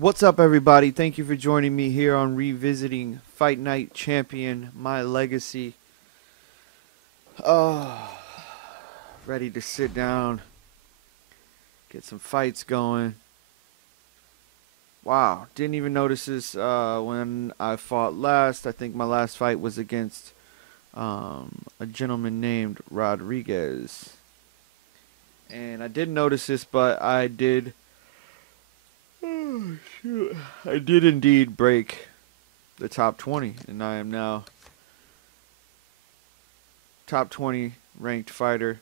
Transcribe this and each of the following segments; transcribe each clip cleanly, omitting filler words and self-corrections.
What's up, everybody? Thank you for joining me here on Revisiting Fight Night Champion, My Legacy. Oh, ready to sit down, get some fights going. Wow, didn't even notice this when I fought last. I think my last fight was against a gentleman named Rodriguez. And I didn't notice this, but I did. Oh, shoot. I did indeed break the top 20, and I am now top 20 ranked fighter.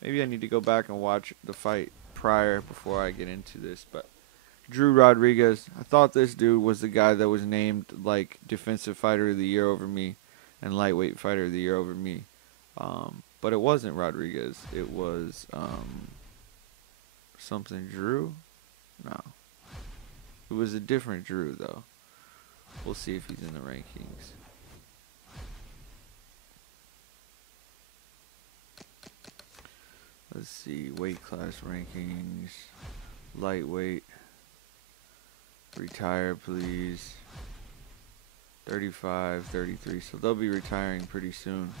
Maybe I need to go back and watch the fight prior before I get into this, but Drew Rodriguez, I thought this dude was the guy that was named like defensive fighter of the year over me and lightweight fighter of the year over me. But it wasn't Rodriguez. It was something Drew? No. It was a different Drew though. We'll see if he's in the rankings. Let's see, weight class rankings, lightweight, retire please, 35, 33, so they'll be retiring pretty soon.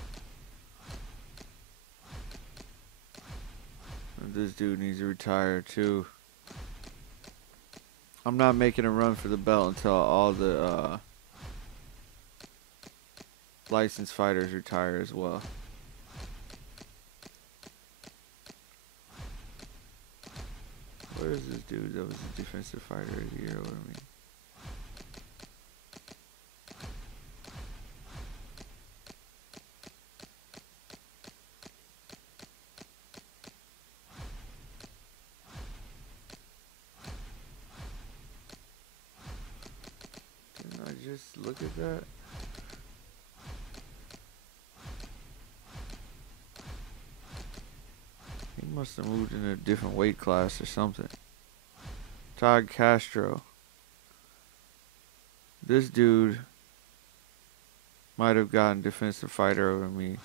And this dude needs to retire too. I'm not making a run for the belt until all the licensed fighters retire as well. Where is this dude that was a defensive fighter of the year over me? Didn't I just look at that? He must have moved in a different weight class or something. Todd Castro. This dude might have gotten defensive fighter over me.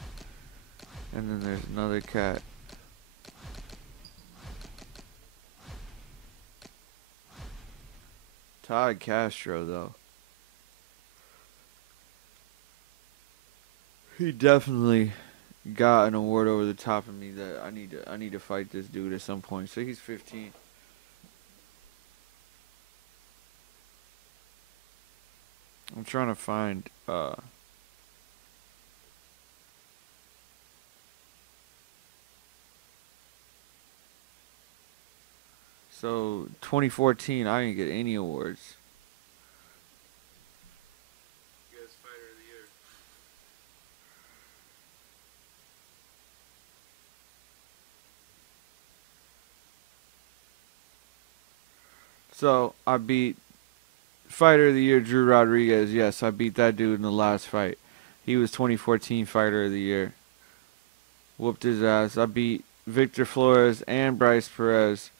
And then there's another cat. Todd Castro though. He definitely got an award over the top of me that I need to fight this dude at some point. So he's 15. I'm trying to find so 2014 I didn't get any awards. Guess fighter of the year. So I beat fighter of the year Drew Rodriguez. Yes, I beat that dude in the last fight. He was 2014 fighter of the year. Whooped his ass. I beat Victor Flores and Bryce Perez,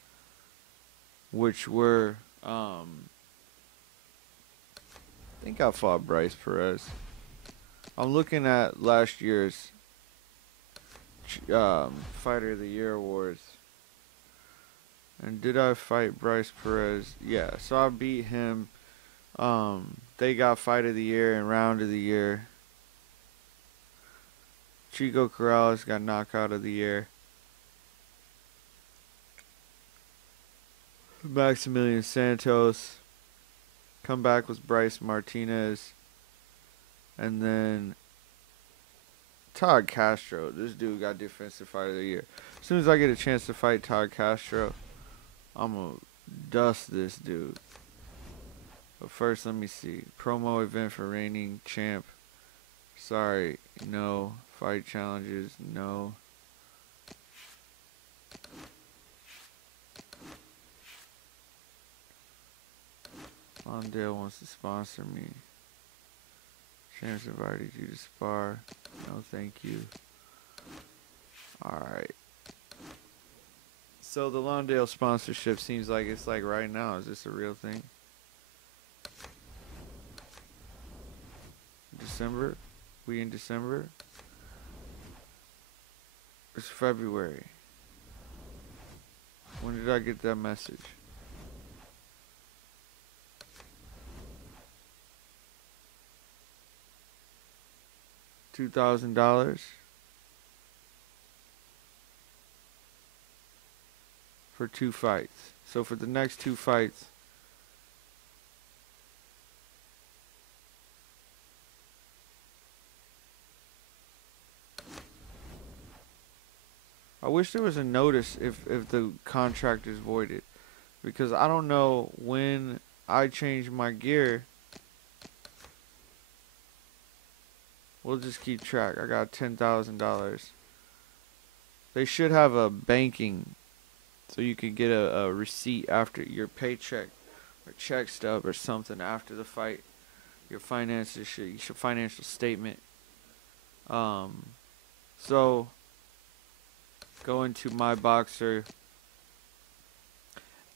which were I think I fought Bryce Perez. I'm looking at last year's fighter of the year awards. And did I fight Bryce Perez? Yeah, so I beat him. They got fight of the year and round of the year. Chico Corrales got knockout of the year. Maximilian Santos. Comeback was Bryce Martinez. And then Todd Castro. This dude got defensive fighter of the year. As soon as I get a chance to fight Todd Castro, I'm going to dust this dude. But first, let me see. Promo event for reigning champ. Sorry, no. Fight challenges, no. Lawndale wants to sponsor me. Champs invited you to spar. No, thank you. Alright. So the Lawndale sponsorship seems like it's like right now. Is this a real thing? December? We in December? It's February. When did I get that message? $2,000 for 2 fights. So for the next 2 fights, I wish there was a notice if the contract is voided, because I don't know when I change my gear. We'll just keep track. I got $10,000. They should have a banking, so you could get a receipt after your paycheck or check stub or something after the fight. Your finances should, your financial statement. So go into my boxer,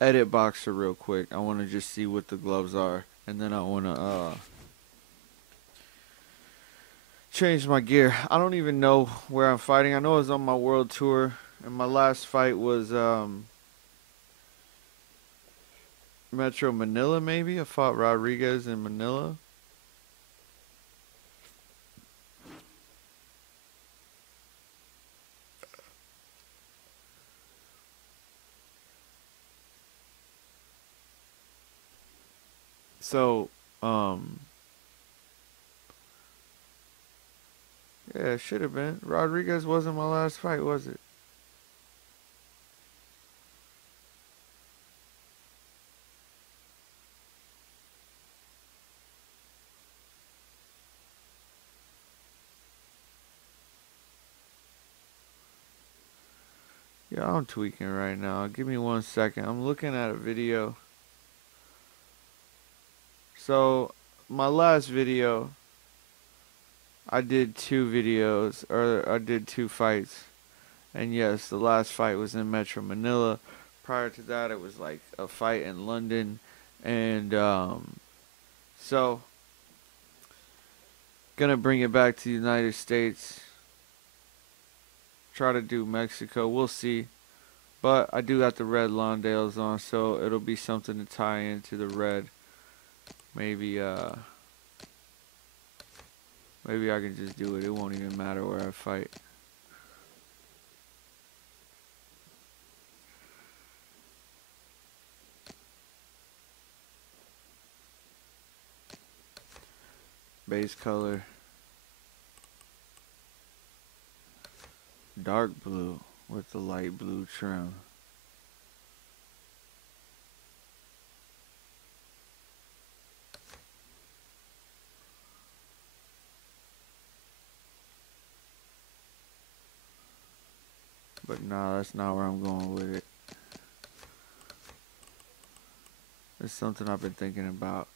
edit boxer real quick. I want to just see what the gloves are, and then I want to change my gear. I don't even know where I'm fighting. I know I was on my world tour, and my last fight was Metro Manila, maybe. I fought Rodriguez in Manila. So, yeah, it should have been. Rodriguez wasn't my last fight, was it? Yeah, I'm tweaking right now. Give me 1 second. I'm looking at a video. So, my last video, I did 2 videos, or I did 2 fights. And yes, the last fight was in Metro Manila. Prior to that, it was like a fight in London. And, so, gonna bring it back to the United States. Try to do Mexico. We'll see. But I do got the red Lawndales on, so it'll be something to tie into the red. Maybe maybe I can just do it. It won't even matter where I fight. Base color. Dark blue with the light blue trim. But nah, that's not where I'm going with it. It's something I've been thinking about.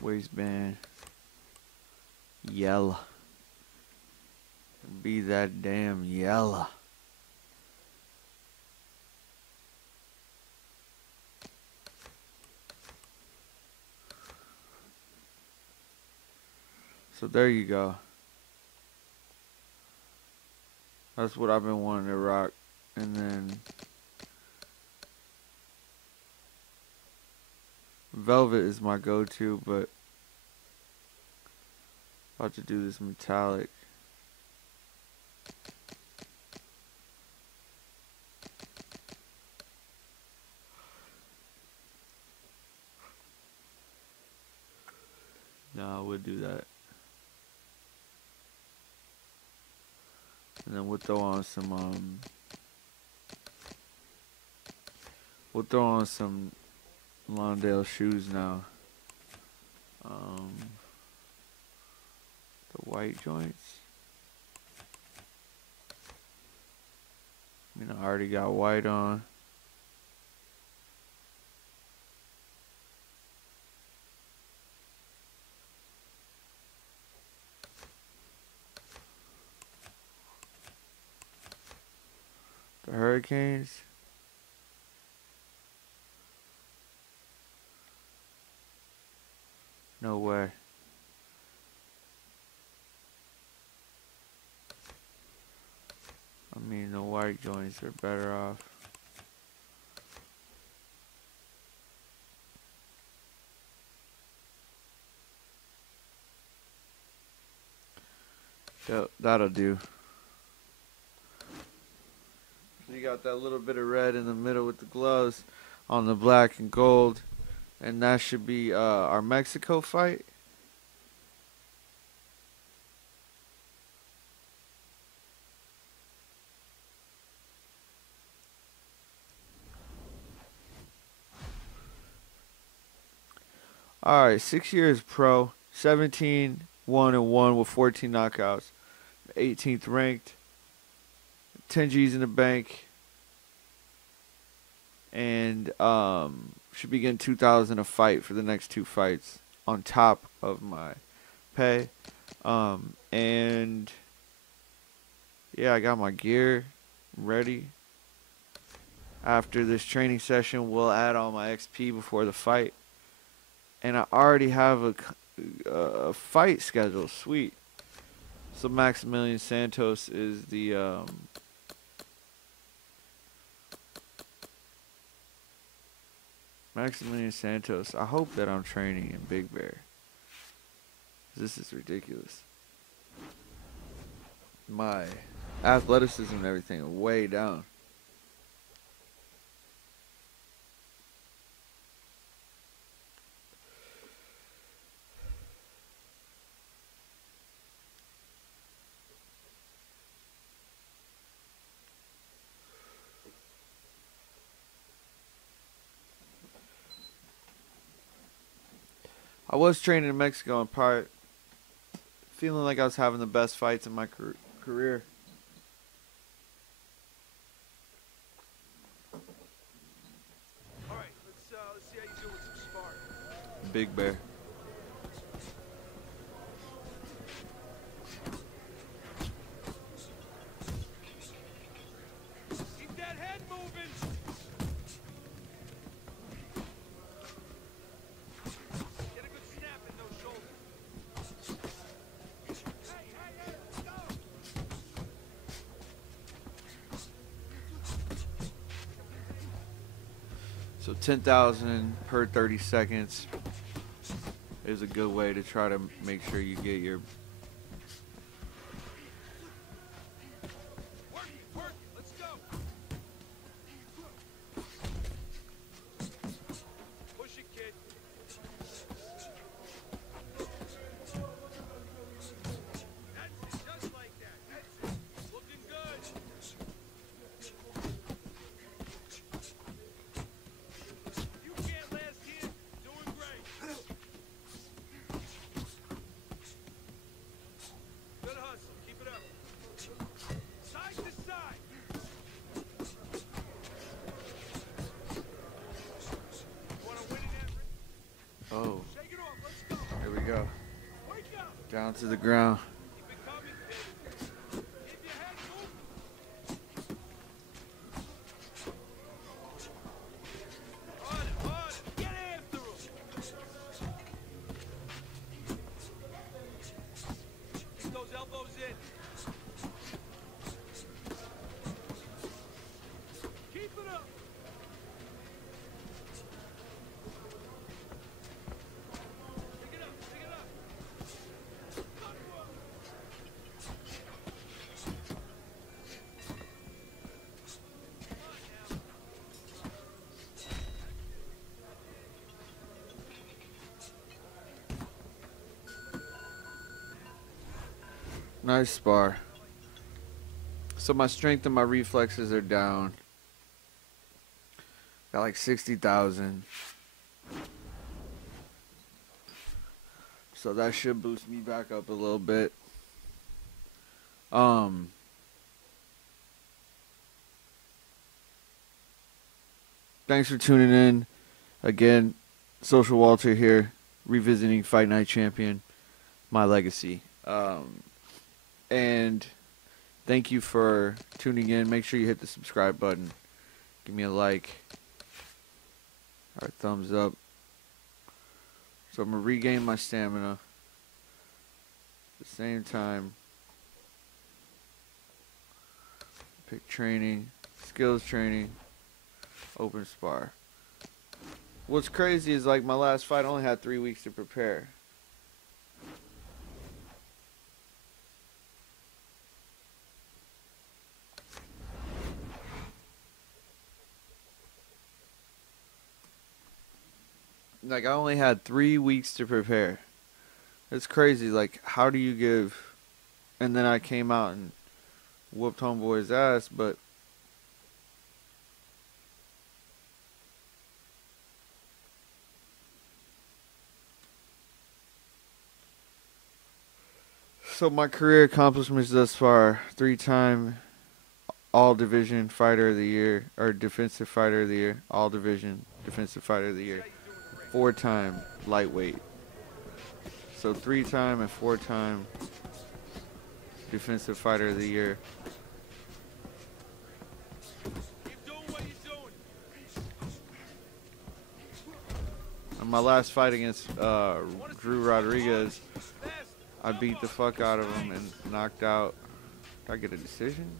Waistband. Yellow. Be that damn yellow. So there you go. That's what I've been wanting to rock. And then velvet is my go-to, but about to do this metallic. No, I would do that. And then we'll throw on some Lawndale shoes now. The white joints. I mean, I already got white on. The Hurricanes. No way. I mean, the white joints are better off. Yep, that'll do. So you got that little bit of red in the middle with the gloves on the black and gold. And that should be our Mexico fight. Alright, 6 years pro, 17, 1-1 with 14 knockouts, 18th ranked, 10 G's in the bank, and should be getting 2,000 a fight for the next 2 fights on top of my pay. And yeah, I got my gear ready. After this training session, we'll add all my XP before the fight. And I already have a fight schedule. Sweet. So Maximilian Santos is the Maximilian Santos. I hope that I'm training in Big Bear. This is ridiculous. My athleticism and everything are way down. I was training in Mexico in part, feeling like I was having the best fights in my career. All right, let's see how you do with some sparring. Big Bear. Keep that head moving. Get a good snap in those shoulders. Hey, let's go. So 10,000 per 30 seconds is a good way to try to make sure you get your Work it, let's go. Push it, kid. That's it, just like that. That's it. Looking good. You can't last here. Doing great. Good hustle. Keep it up. Side to side. Wanna win it, oh, shake it off. Let's go. here we go. Wake up. Down to the ground. Keep it coming, kid. Keep your head moving. Harder. Get after him. Keep those elbows in. Keep it up. Pick it up. Nice spar. So my strength and my reflexes are down. Got like 60,000. So that should boost me back up a little bit. Thanks for tuning in. Again, Social Walter here, revisiting Fight Night Champion, my legacy. And thank you for tuning in. Make sure you hit the subscribe button. Give me a like. Or a thumbs up. So I'm going to regain my stamina. At the same time, pick training, skills training, open spar. What's crazy is like my last fight I only had 3 weeks to prepare. Like, I only had 3 weeks to prepare. It's crazy. Like, how do you give? And then I came out and whooped homeboy's ass, but so my career accomplishments thus far: 3-time All Division Fighter of the Year, or Defensive Fighter of the Year, All Division Defensive Fighter of the Year, 4-time lightweight. So 3-time and 4-time Defensive Fighter of the Year. Keep doing what you're doing. And my last fight against Drew Rodriguez, I beat the fuck out of him and knocked out. Did I get a decision?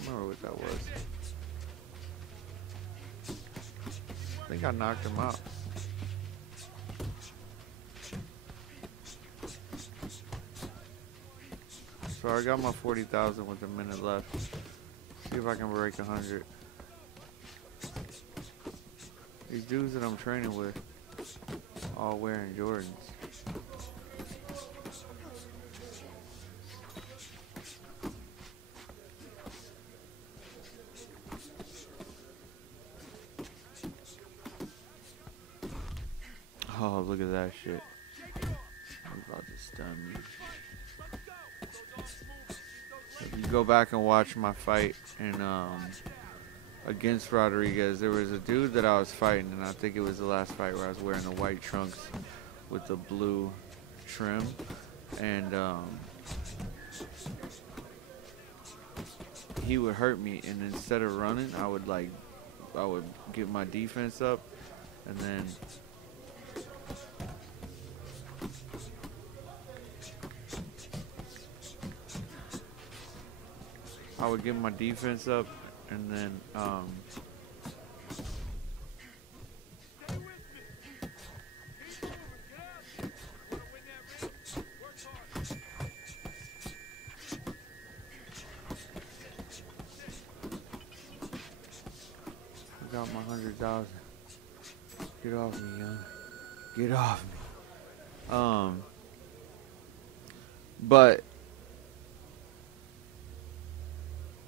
I don't remember what that was. I think I knocked him out. So I got my 40,000 with a minute left. See if I can break 100. These dudes that I'm training with, all wearing Jordans. Oh, look at that shit. I'm about to stun me. If you go back and watch my fight in against Rodriguez, there was a dude that I was fighting, and I think it was the last fight where I was wearing the white trunks with the blue trim, and he would hurt me, and instead of running, I would get my defense up, and then I would get my defense up, and then I got my 100,000. Get off me, young. Get off me. But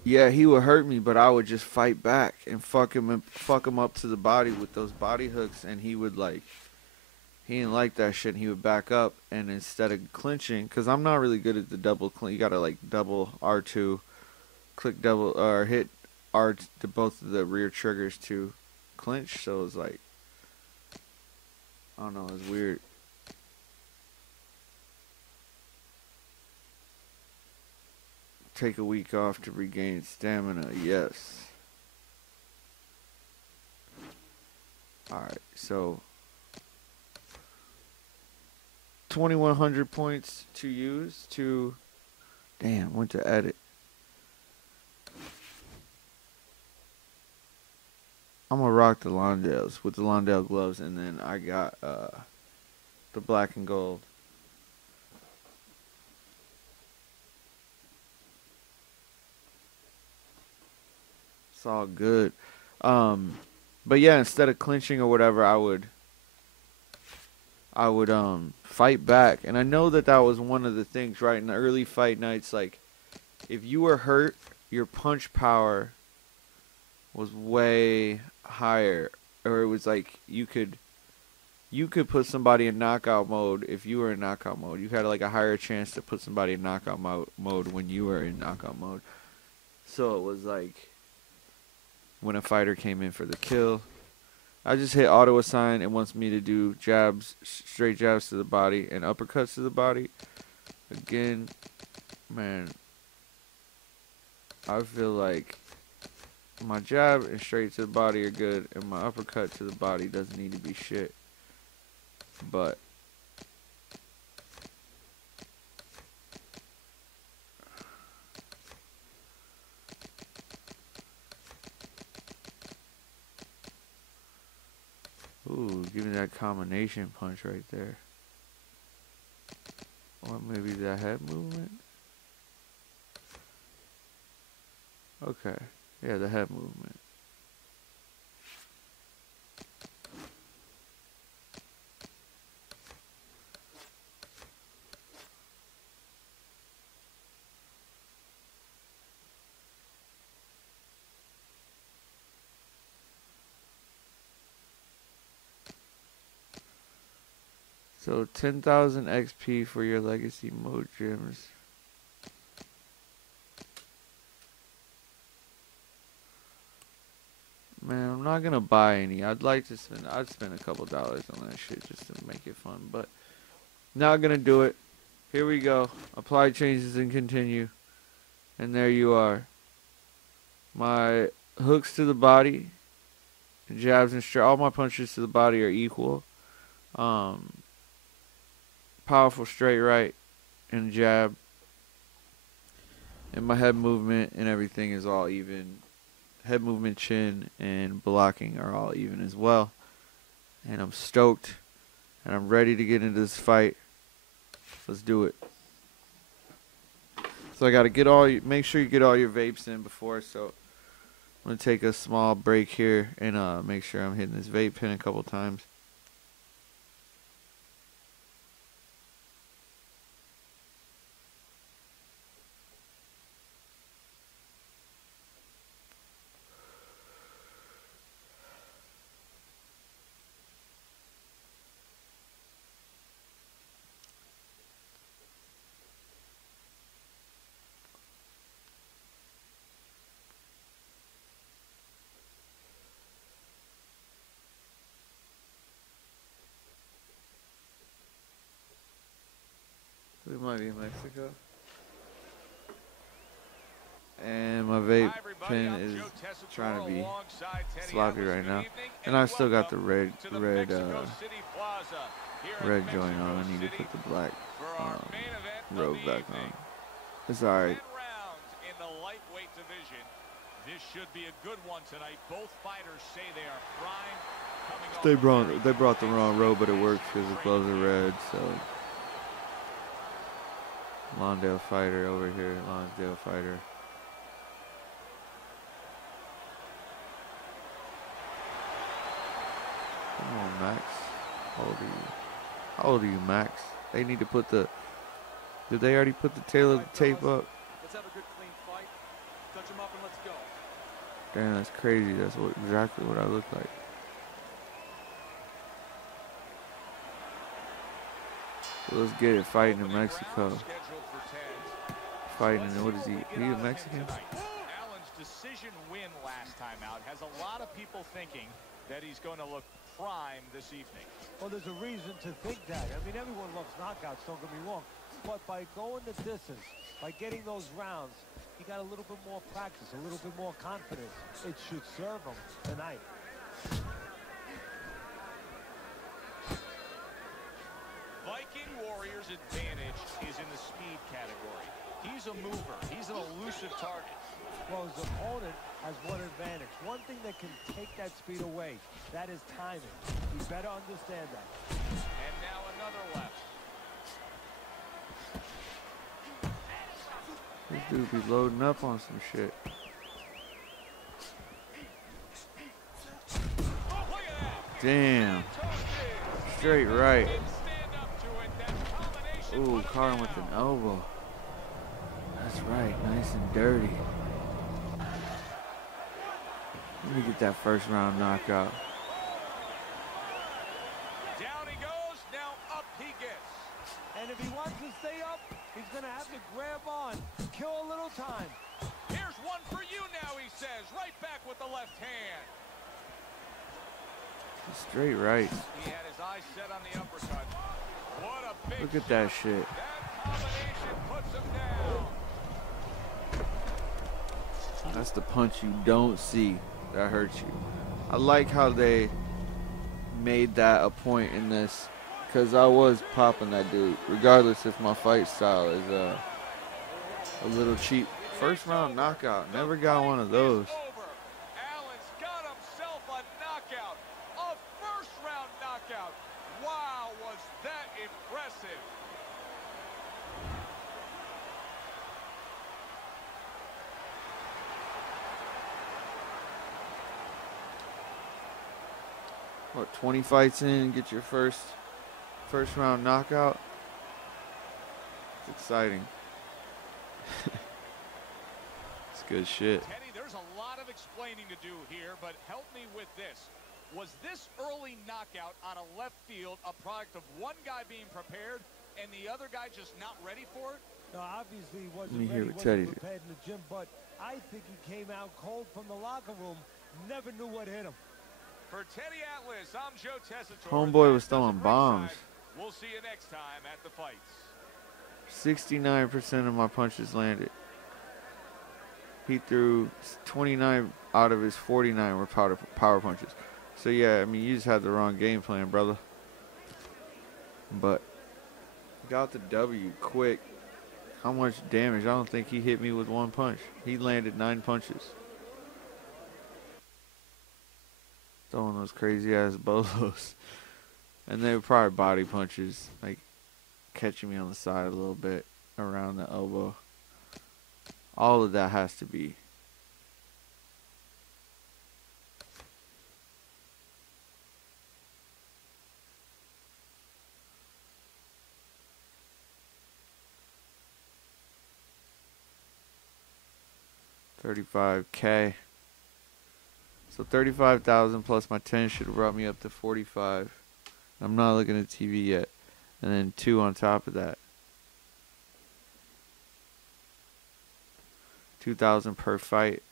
yeah, he would hurt me, but I would just fight back and fuck him up to the body with those body hooks, and he didn't like that shit, and he would back up, and instead of clinching, because I'm not really good at the double clinch, you gotta like double R2, click double, or hit R to both of the rear triggers to clinch, so it was like, I don't know, it was weird. Take a week off to regain stamina, yes. Alright, so 2,100 points to use to, damn, went to edit. I'm gonna rock the Londales with the Londale gloves, and then I got the black and gold. It's all good. But yeah, instead of clinching or whatever, I would fight back. And I know that was one of the things, right? In the early fight nights, like, if you were hurt, your punch power was way higher. Or it was like you could put somebody in knockout mode if you were in knockout mode. You had like a higher chance to put somebody in knockout mode when you were in knockout mode. So it was like, when a fighter came in for the kill, I just hit auto assign. It wants me to do jabs, straight jabs to the body and uppercuts to the body. Again, man, I feel like my jab and straight to the body are good, and my uppercut to the body doesn't need to be shit. But ooh, give me that combination punch right there. Or maybe that head movement. Okay. Yeah, the head movement. So 10,000 XP for your legacy mode gems. Man, I'm not gonna buy any. I'd spend a couple dollars on that shit just to make it fun, but not gonna do it. Here we go. Apply changes and continue. And there you are. My hooks to the body, jabs and all my punches to the body are equal. Powerful straight right and jab. And my head movement and everything is all even. Head movement, chin, and blocking are all even as well. And I'm stoked. And I'm ready to get into this fight. Let's do it. So I gotta make sure you get all your vapes in before. So I'm gonna take a small break here and make sure I'm hitting this vape pen a couple times. We might be in Mexico. And my vape pen is trying to be sloppy right now. And I still got the red joint on. I need to put the black robe back on. It's alright. This should be a good one tonight. Both fighters say they are primed. They brought the wrong robe, but it works because the clothes are red. So Lawndale fighter over here. Lonsdale fighter. Come on, Max. How old are you? How old are you, Max? They need to put the. Did they already put the tail of the tape up? Let's have a good clean fight. Touch him up and let's go. Damn, that's crazy. That's exactly what I look like. So let's get it. Fighting in Mexico. Fighting in, what is he? He a Mexican? Allen's decision win last time out has a lot of people thinking that he's going to look prime this evening. Well, there's a reason to think that. I mean, everyone loves knockouts, don't get me wrong. But by going the distance, by getting those rounds, he got a little bit more practice, a little bit more confidence. It should serve him tonight. Viking Warrior's advantage is in the speed category. He's a mover. He's an elusive target. Well, his opponent has one advantage. One thing that can take that speed away, that is timing. You better understand that. And now another left. This dude be loading up on some shit. Damn. Straight right. Ooh, caught him with an elbow. That's right, nice and dirty. Let me get that first round knockout. Down he goes, now up he gets. And if he wants to stay up, he's going to have to grab on, kill a little time. Here's one for you now, he says. Right back with the left hand. Straight right. He had his eyes set on the uppercut. What a big Look at that shit. That combination puts him down. That's the punch you don't see that hurts you. I like how they made that a point in this, because I was popping that dude, regardless if my fight style is a little cheap. First round knockout, never got one of those. Allen's got himself a knockout, a first round knockout. Wow, was that impressive. What, 20 fights in and get your first round knockout? It's exciting. It's good shit. Teddy, there's a lot of explaining to do here, but help me with this. Was this early knockout on a left field a product of one guy being prepared and the other guy just not ready for it? No, obviously he Let wasn't me hear ready, what wasn't Teddy did. prepared in the gym, but I think he came out cold from the locker room. Never knew what hit him. For Teddy Atlas, I'm Joe Tessitore. Homeboy was That does throwing it bombs. ringside. We'll see you next time at the fights. 69% of my punches landed. He threw 29 out of his 49 were power punches. So, yeah, I mean, you just had the wrong game plan, brother. But got the W quick. How much damage? I don't think he hit me with one punch. He landed 9 punches. Throwing those crazy-ass bolos. And they were probably body punches, like catching me on the side a little bit around the elbow. All of that has to be. $35K. So 35,000 plus my 10 should have brought me up to 45. I'm not looking at TV yet. And then 2 on top of that. 2,000 per fight.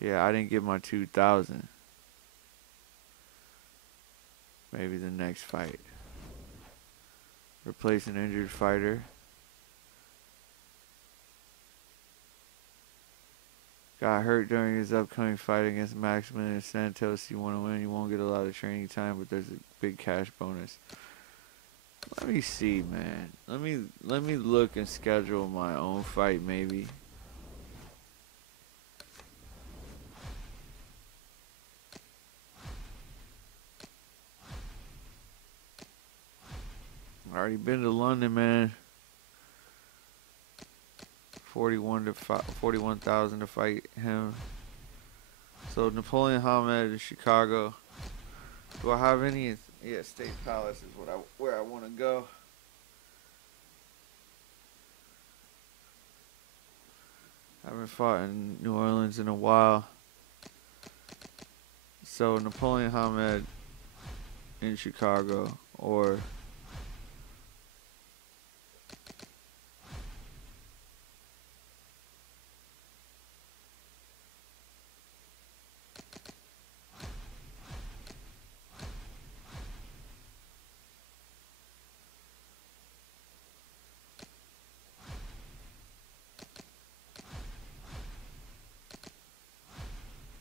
Yeah, I didn't get my 2,000. Maybe the next fight. Replace an injured fighter. Got hurt during his upcoming fight against Maximilian and Santos. You want to win, you won't get a lot of training time, but there's a big cash bonus. Let me see, man. Let me look and schedule my own fight, maybe. Already been to London, man. 41,000 to fight him. So Napoleon Hamed in Chicago. Do I have any? Yeah, State Palace is where I want to go. Haven't fought in New Orleans in a while. So Napoleon Hamed in Chicago, or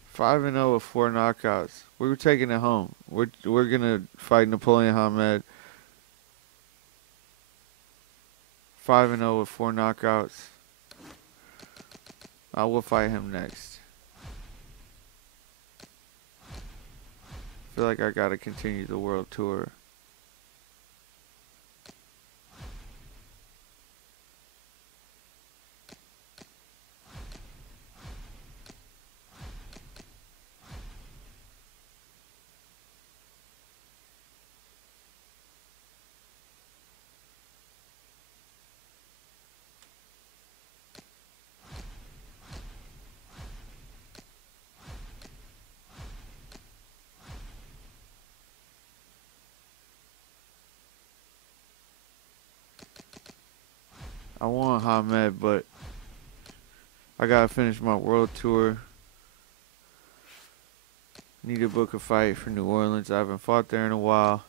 five and 0 with 4 knockouts. We were taking it home. We're gonna fight Napoleon Hamed. 5 and 0 with 4 knockouts. I will fight him next. I feel like I gotta continue the world tour. I want Hamed, but I gotta finish my world tour. Need to book a fight for New Orleans. I haven't fought there in a while.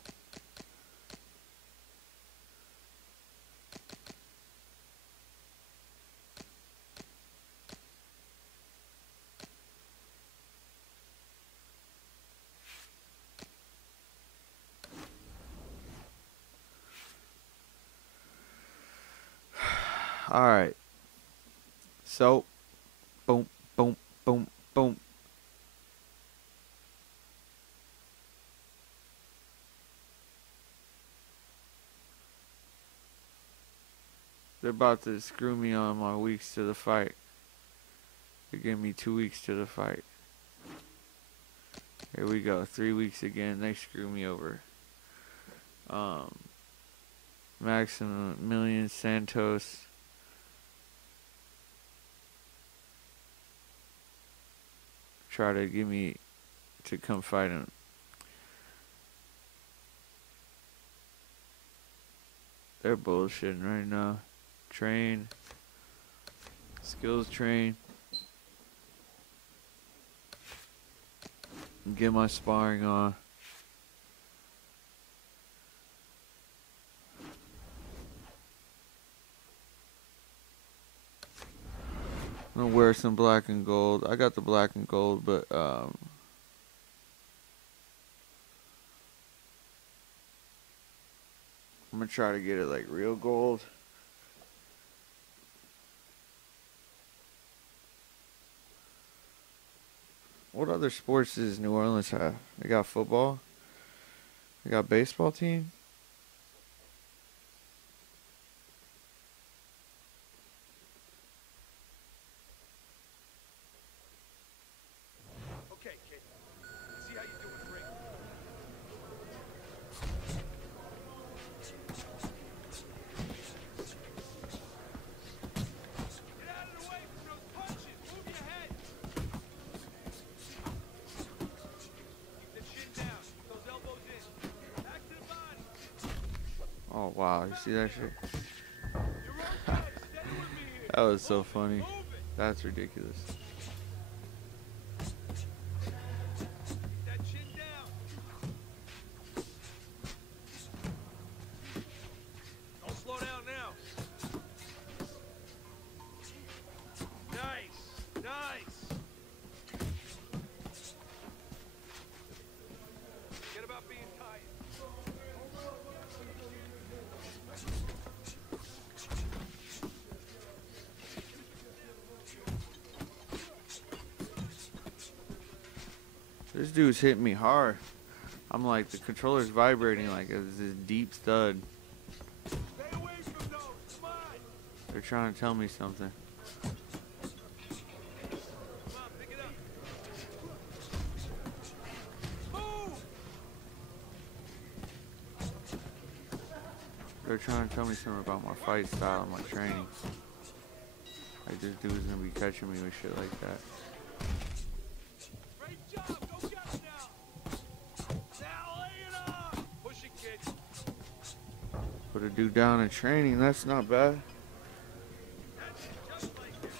All right. So, boom, boom, boom, boom. They're about to screw me on my weeks to the fight. They gave me 2 weeks to the fight. Here we go. 3 weeks again. They screw me over. Maximilian Santos. try to get me to come fight him. They're bullshitting right now. Train. Skills train. Get my sparring on. I'm gonna wear some black and gold. I got the black and gold, but I'm gonna try to get it like real gold. What other sports does New Orleans have? They got football. They got baseball team. Okay, kid. See how you do in the ring. Get out of the way from those punches. Move your head. Keep the chin down. Keep those elbows in. Back to the body. Oh wow, you see that shit? You're okay. Stay with me here. That was so funny. Move it. That's ridiculous. Keep that chin down. Don't slow down now. Nice. Nice. Forget about being tired. This dude's hitting me hard. I'm like, the controller's vibrating like it's this deep thud. Stay away from those. Come on. They're trying to tell me something. Come on, pick it up. Move. They're trying to tell me something about my fight style and my training. Like, this dude's gonna be catching me with shit like that. Great job. Go get it now. Now lay it on. Push it, kid. Put a dude down in training, that's not bad. That's it. Just like that.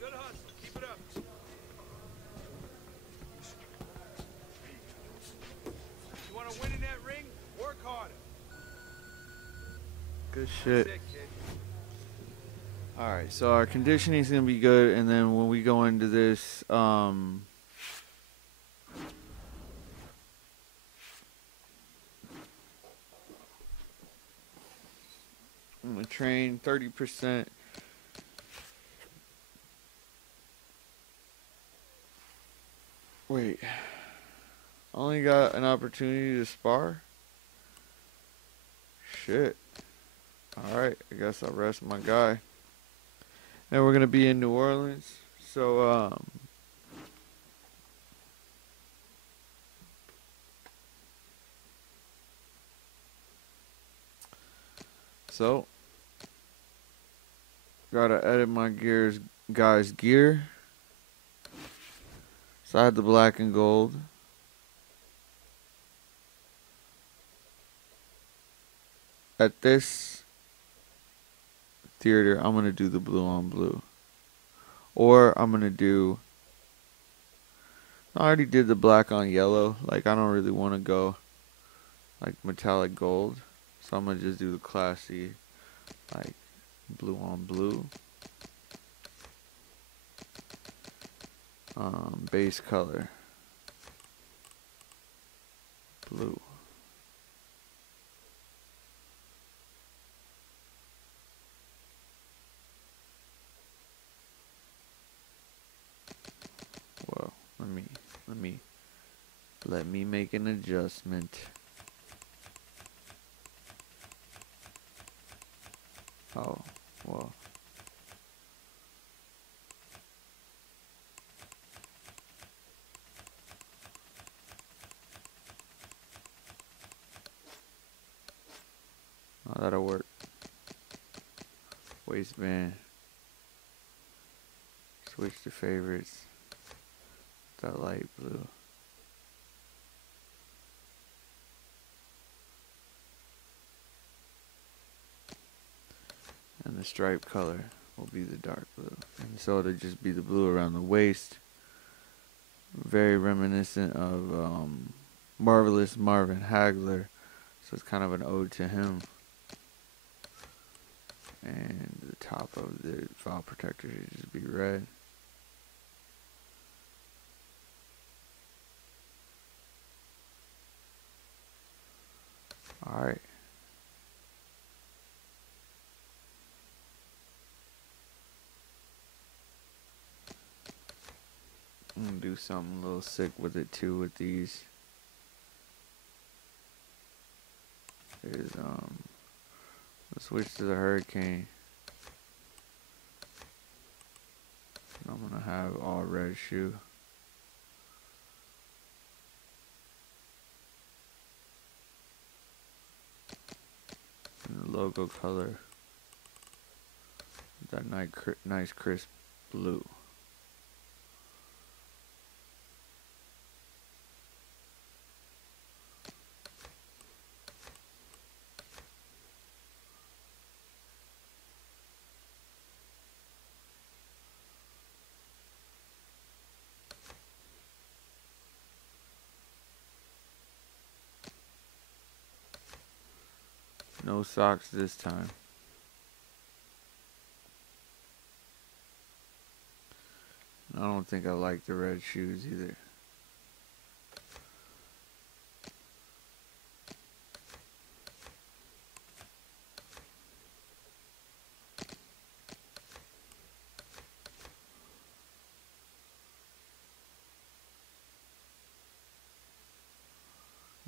Good hustle. Keep it up. You want to win in that ring? Work harder. Good shit. That's it, kid. Alright, so our conditioning's gonna be good, and then when we go into this, I'm gonna train 30%. Wait. Only got an opportunity to spar? Shit. Alright, I guess I'll rest my guy. And we're gonna be in New Orleans. So, gotta edit my guy's gear. So I had the black and gold. At this theater, I'm gonna do the blue on blue. Or I'm gonna do, I already did the black on yellow. Like, I don't really want to go like metallic gold. So I'm gonna just do the classy, like, blue on blue. Base color. Blue. Well, let me make an adjustment. Oh, well. Waistband. Switch to favorites. That light blue. And the stripe color will be the dark blue. And so it'll just be the blue around the waist. Very reminiscent of Marvelous Marvin Hagler. So it's kind of an ode to him. And the top of the file protector should just be red. Alright. I'm gonna do something a little sick with it too with these. Is let's switch to the Hurricane. I'm gonna have all red shoe. And the logo color, that nice crisp blue. No socks this time. I don't think I like the red shoes either.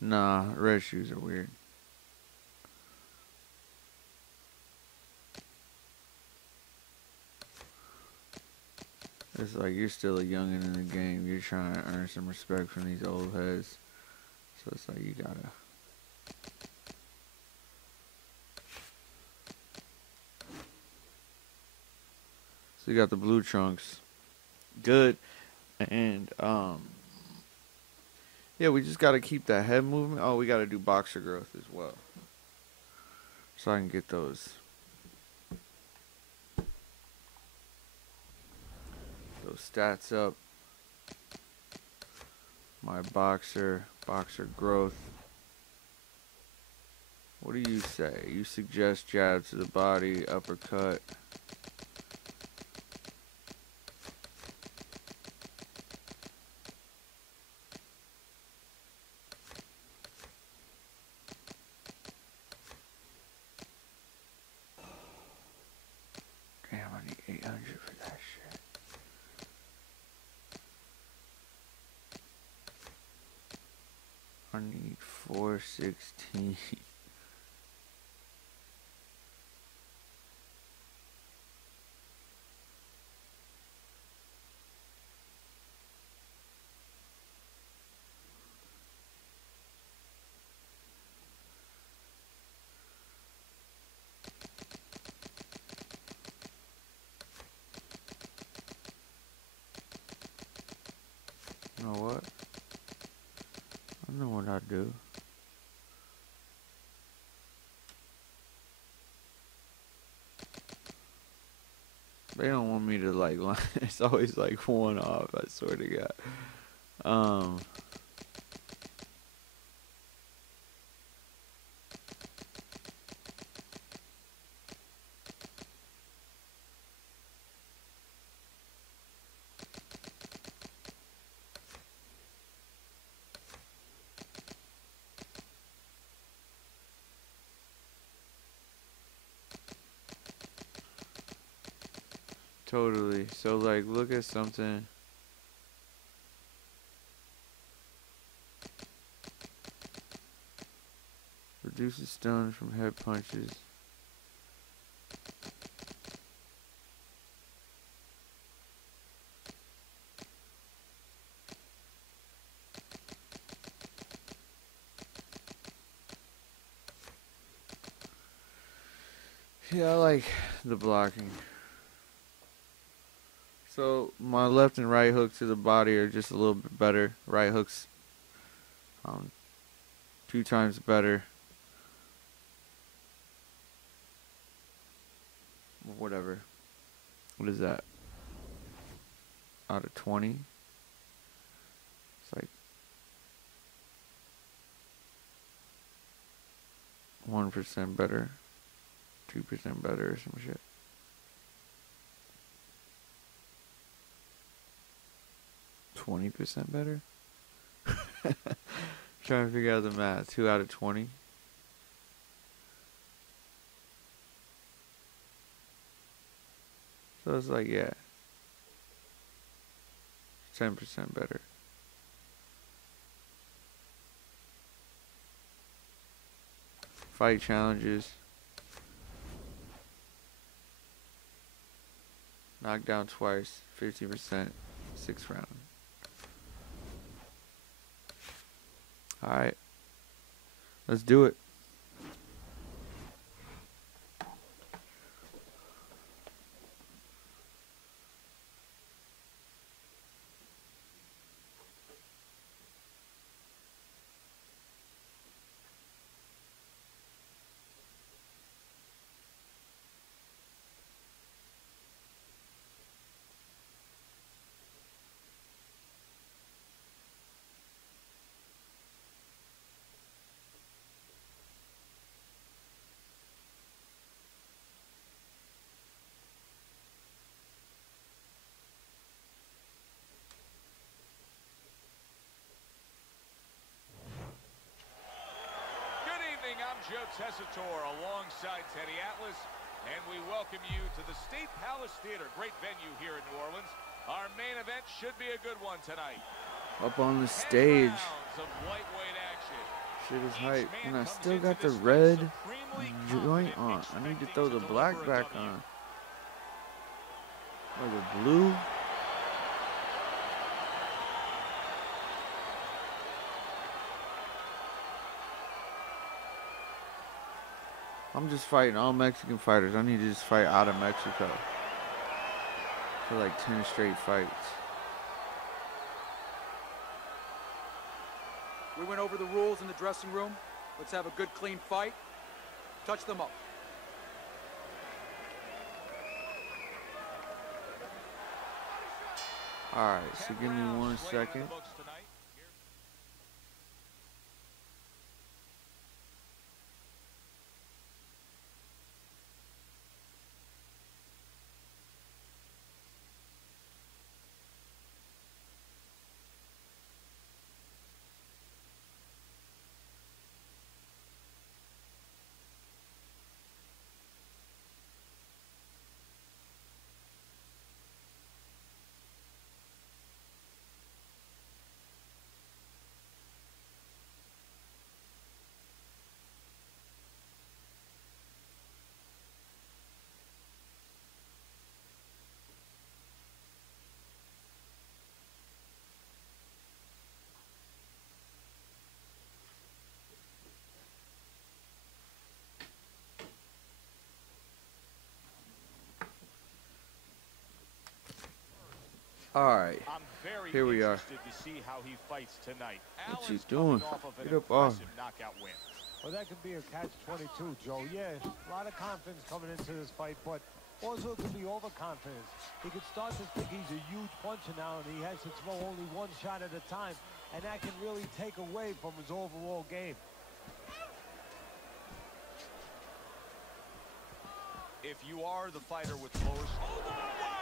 Nah, red shoes are weird. It's like you're still a youngin' in the game. You're trying to earn some respect from these old heads. So it's like you gotta. So you got the blue trunks. Good. And yeah, we just gotta keep that head movement. Oh, we gotta do boxer growth as well. So I can get those stats up. My boxer growth. What do you say? You suggest jab to the body, uppercut. Damn, I need 800 for that shit. I need 416. You know what? I know what I do. They don't want me to like line. It's always like one off, I swear to God. Totally. So like look at something. Reduces stun from head punches. Yeah, I like the blocking. So my left and right hook to the body are just a little bit better. Right hook's 2 times better. Whatever. What is that? Out of 20? It's like 1% better. 2% better or some shit. 20% better? Trying to figure out the math. 2 out of 20. So it's like, yeah. 10% better. Fight challenges. Knocked down twice. 50%. 6th round. Alright. Let's do it. I'm Joe Tessitore alongside Teddy Atlas, and we welcome you to the State Palace Theater. Great venue here in New Orleans. Our main event should be a good one tonight. Up on the stage. Of lightweight action. Shit is hype. And I still got the red joint on. I need to throw the black back on. Or the blue. I'm just fighting all Mexican fighters. I need to just fight out of Mexico for like 10 straight fights. We went over the rules in the dressing room. Let's have a good, clean fight. Touch them up. All right, so give me 1 second. All right, here we are. What you doing? Get up off. Well, that could be a catch-22, Joe. Yeah, a lot of confidence coming into this fight, but also it could be overconfidence. He could start to think he's a huge puncher now, and he has to throw only one shot at a time, and that can really take away from his overall game. If you are the fighter with lower... Oh, wow!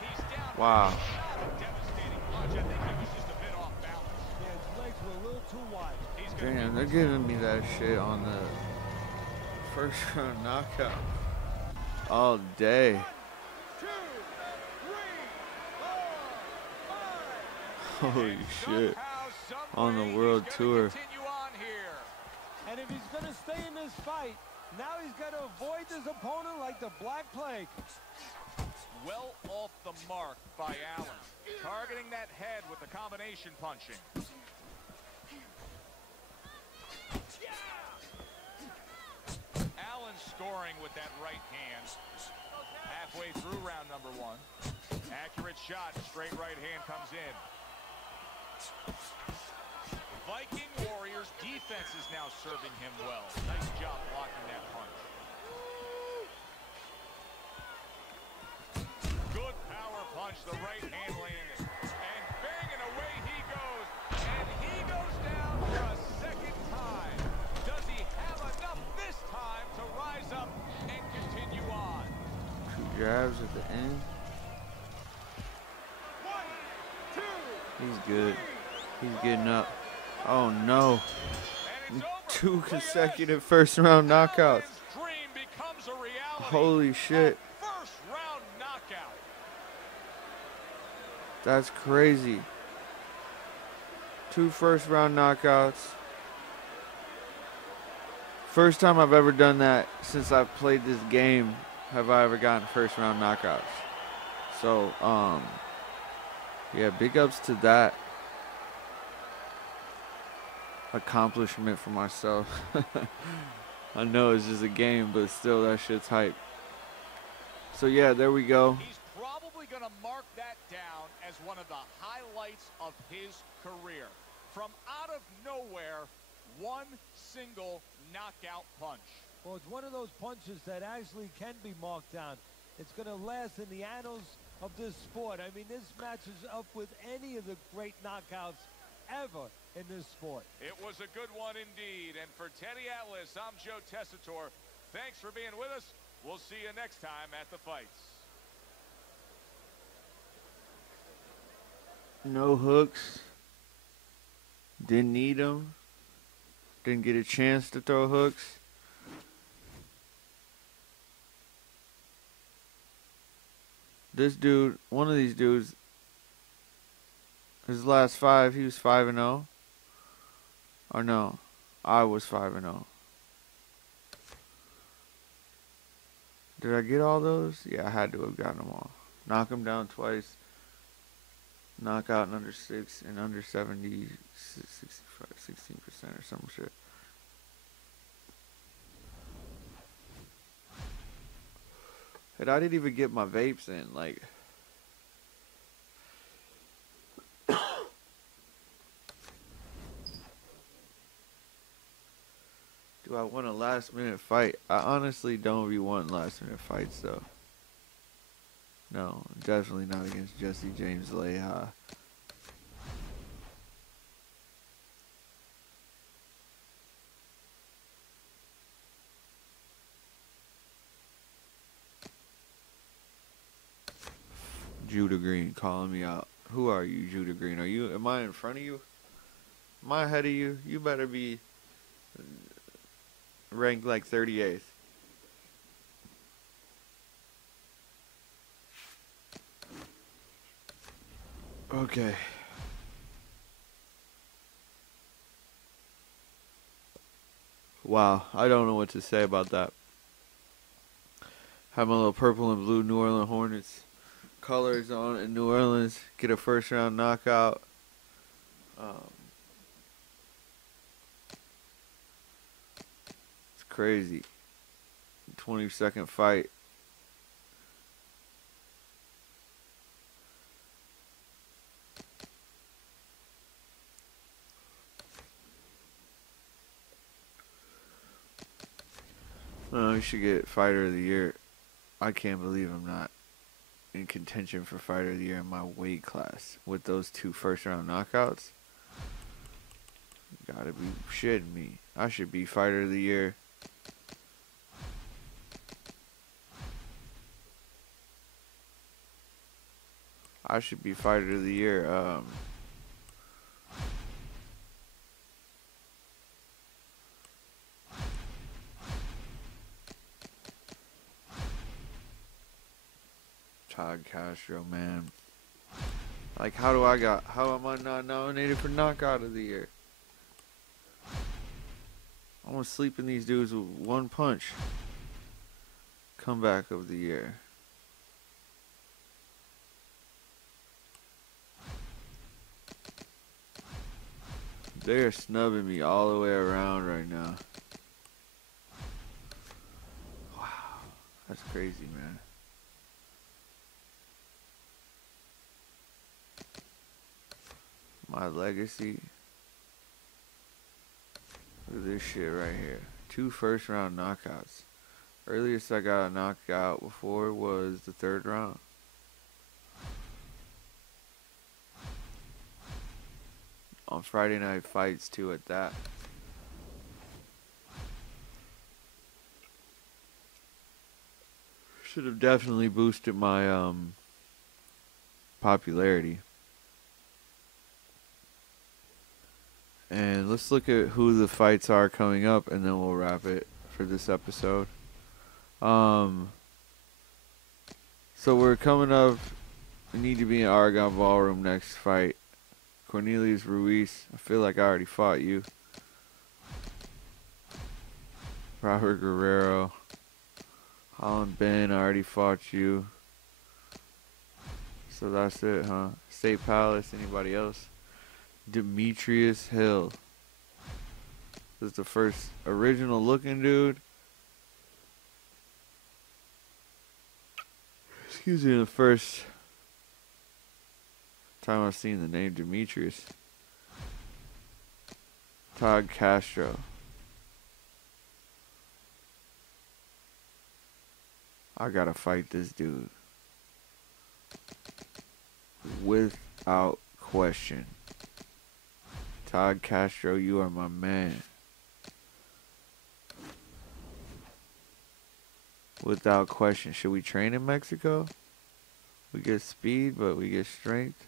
He's down. Wow. Devastating punch. I think he was just a bit off balance. Yeah, his legs were a little too wide. Damn, they're giving me that shit on the first round knockout all day. 1, 2, 3, 4, 5. Holy shit. On the world tour. And if he's going to stay in this fight, now he's got to avoid his opponent like the Black Plague. Well off the mark by Allen. Targeting that head with the combination punching. Allen scoring with that right hand. Halfway through round number 1. Accurate shot, straight right hand comes in. Viking Warriors defense is now serving him well. Nice job blocking that punch. Good power punch, the right hand landed. And bang, and away he goes. And he goes down for a second time. Does he have enough this time to rise up and continue on? 2 jabs at the end. 1, 2, He's good. He's getting up. Oh no. and it's over. 2 consecutive first round knockouts. Dream becomes a reality. Holy shit. First round knockout. That's crazy. 2 first round knockouts. First time I've ever done that since I've played this game have I ever gotten first round knockouts. So, yeah, big ups to that accomplishment for myself. I know it's just a game, but still that shit's hype. So yeah, there we go. He's probably going to mark that down as one of the highlights of his career. From out of nowhere, one single knockout punch. Well, it's one of those punches that actually can be marked down. It's going to last in the annals of this sport. I mean, this matches up with any of the great knockouts ever in this sport. It was a good one indeed. And for Teddy Atlas, I'm Joe Tessitore. Thanks for being with us. We'll see you next time at the fights. No hooks. Didn't need them. Didn't get a chance to throw hooks. This dude, one of these dudes, his last 5, he was 5-0. Or no, I was 5-0. Did I get all those? Yeah, I had to have gotten them all. Knock him down twice. Knock out in under 6 and under 70, 65, 16% or some shit. And I didn't even get my vapes in, like. Do I want a last minute fight? I honestly don't be wanting last minute fights though. No, definitely not against Jesse James Leija. Judah Green calling me out. Who are you, Judah Green? Am I in front of you? Am I ahead of you? You better be ranked like 38th. Okay. Wow, I don't know what to say about that. Have my little purple and blue New Orleans Hornets colors on in New Orleans. Get a first round knockout. It's crazy. 20-second fight. Oh, he should get Fighter of the Year. I can't believe I'm not in contention for Fighter of the Year in my weight class with those 2 first-round knockouts. Gotta be shitting me. I should be Fighter of the Year. I should be Fighter of the Year. Todd Castro, man. Like, how am I not nominated for Knockout of the Year? I want to sleep in these dudes with 1 punch. Comeback of the Year. They're snubbing me all the way around right now. That's crazy, man. My legacy. Look at this shit right here. 2 first-round knockouts. Earliest I got a knockout before was the 3rd round. On Friday Night Fights too at that. Should have definitely boosted my popularity. And let's look at who the fights are coming up, and then we'll wrap it for this episode. So we're coming up. We need to be in Aragon Ballroom next fight. Cornelius Ruiz. I feel like I already fought you. Robert Guerrero. Holland Ben. I already fought you. So that's it, huh? State Palace. Anybody else? Demetrius Hill. This is the first original looking dude. Excuse me, the first time I've seen the name Demetrius. Todd Castro. I gotta fight this dude. Without question. Todd Castro, you are my man. Without question. Should we train in Mexico? We get speed, but we get strength.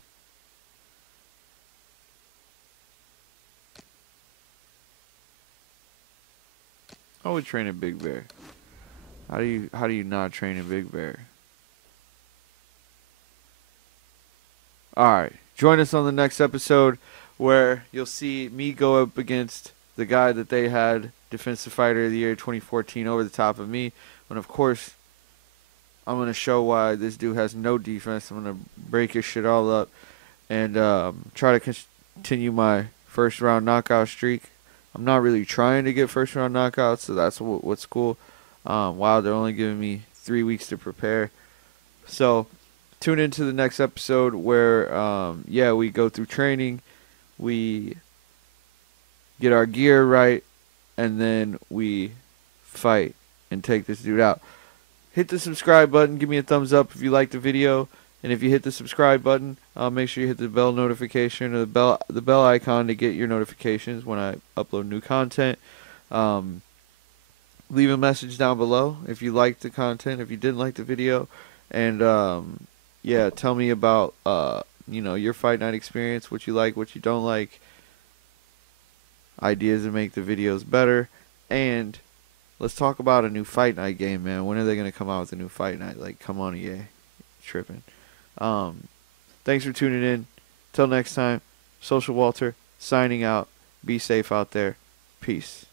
I would train in Big Bear. How do you not train in Big Bear? Alright. Join us on the next episode where you'll see me go up against the guy that they had Defensive Fighter of the Year 2014 over the top of me. And of course, I'm going to show why this dude has no defense. I'm going to break his shit all up and try to continue my first round knockout streak. I'm not really trying to get first round knockouts, so that's what's cool. Wow, they're only giving me 3 weeks to prepare. So tune into the next episode where, we go through training, we get our gear right, and then we fight and take this dude out. Hit the subscribe button. Give me a thumbs up if you like the video. And if you hit the subscribe button, make sure you hit the bell notification or the bell icon to get your notifications when I upload new content. Leave a message down below if you liked the content, if you didn't like the video. And, tell me about, your fight night experience, what you like, what you don't like, ideas to make the videos better. And let's talk about a new fight night game, man. When are they going to come out with a new fight night? Like, come on, EA. Tripping. Thanks for tuning in. Till next time, Social Walter, signing out. Be safe out there. Peace.